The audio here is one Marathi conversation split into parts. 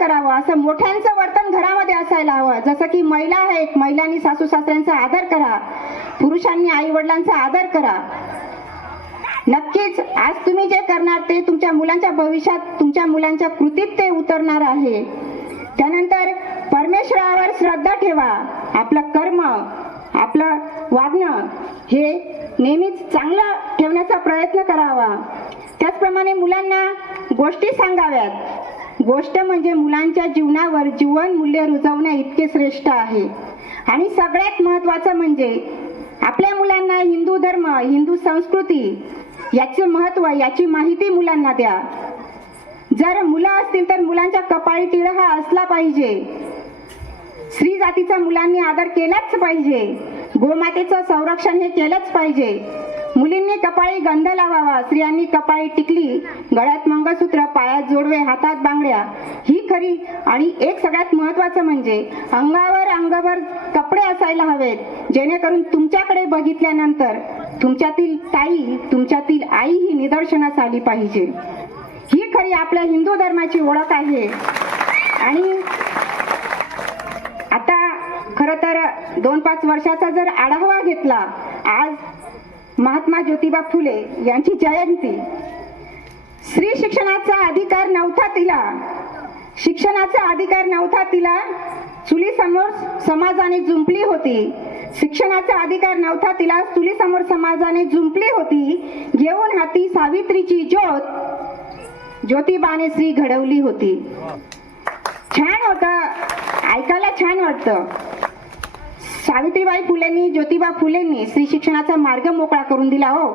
करावं, असं मोठ्यांचं वर्तन घरामध्ये असायला हवं. जसं की महिला आहेत, महिलांनी सासू सासऱ्यांचा आदर करा, पुरुषांनी आई वडिलांचा आदर करा. नक्कीच आज तुम्ही जे करणार ते तुमच्या मुलांच्या भविष्यात, तुमच्या मुलांच्या कृतीत ते उतरणार आहे. त्यानंतर परमेश्वरावर श्रद्धा ठेवा. आपलं कर्म, आपलं वागणं हे नेहमीच चांगलं ठेवण्याचा प्रयत्न करावा. त्याचप्रमाणे मुलांना गोष्टी सांगाव्यात. गोष्ट म्हणजे मुलांच्या जीवनावर जीवन मूल्य रुजवणे इतके श्रेष्ठ आहे. आणि सगळ्यात महत्त्वाचं म्हणजे आपल्या मुलांना हिंदू धर्म, हिंदू संस्कृती याचे महत्त्व, याची माहिती मुलांना द्या. जर मुलं असतील तर मुलांच्या कपाळी टिळा हा असला पाहिजे. स्त्री जातीचा मुलांनी आदर केलाच पाहिजे. गोमातेचं संरक्षण हे केलंच पाहिजे. मुलींनी कपाळी गंध लावावा, स्त्रियांनी कपाळी टिकली, गळ्यात मंगळसूत्र, पायात जोडवे, हातात बांगड्या ही खरी. आणि एक सगळ्यात महत्त्वाचं म्हणजे अंगावर कपडे असायला हवेत, जेणेकरून तुमच्याकडे बघितल्यानंतर तुमच्यातील ताई, तुमच्यातील आई ही निदर्शनास आली पाहिजे. ही खरी आपल्या हिंदू धर्माची ओळख आहे. आणि आता खरं तर 2-5 वर्षाचा जर आढावा घेतला, आज महात्मा ज्योतिबा फुले यांची जयंती. स्त्री शिक्षणाचा अधिकार नव्हता तिला, शिक्षणाचा अधिकार नव्हता तिला, चुलीसमोर समाजाने जुंपली होती. शिक्षणाचा अधिकार नव्हता तिला, चुलीसमोर समाजाने जुंपली होती. घेऊन हाती सावित्रीची ज्योत, ज्योतिबाने स्त्री घडवली होती. छान होतं, ऐकायला छान वाटतं. सावित्रीबाई फुलेंनी, ज्योतिबा फुलेंनी स्त्री शिक्षणाचा मार्ग मोकळा करून दिला. हो,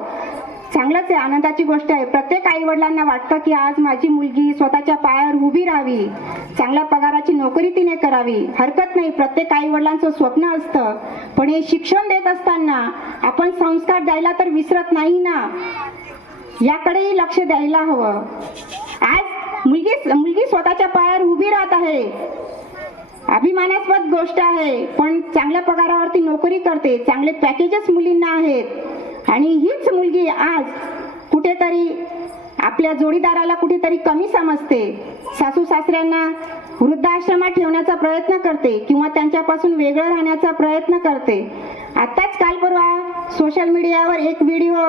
चांगलंच आहे, आनंदाची गोष्ट आहे. प्रत्येक आई वडिलांना वाटतं की आज माझी मुलगी स्वतःच्या पायावर उभी राहावी, चांगल्या पगाराची नोकरी तिने करावी. हरकत नाही, प्रत्येक आई वडिलांचं स्वप्न असतं. पण हे शिक्षण देत असताना आपण संस्कार द्यायला तर विसरत नाही ना, याकडेही लक्ष द्यायला हवं. आज मुलगी स्वतःच्या पायावर उभी राहत आहे, अभिमानास्पद गोष्ट आहे. पण चांगल्या पगारावरती नोकरी करते, चांगले पॅकेजेस मुलींना आहेत. आणि हीच मुलगी आज कुठेतरी आपल्या जोडीदाराला कुठेतरी कमी समजते, सासू सासऱ्यांना वृद्धाश्रमात ठेवण्याचा प्रयत्न करते किंवा त्यांच्यापासून वेगळं राहण्याचा प्रयत्न करते. आताच काल परवा सोशल मीडियावर एक व्हिडिओ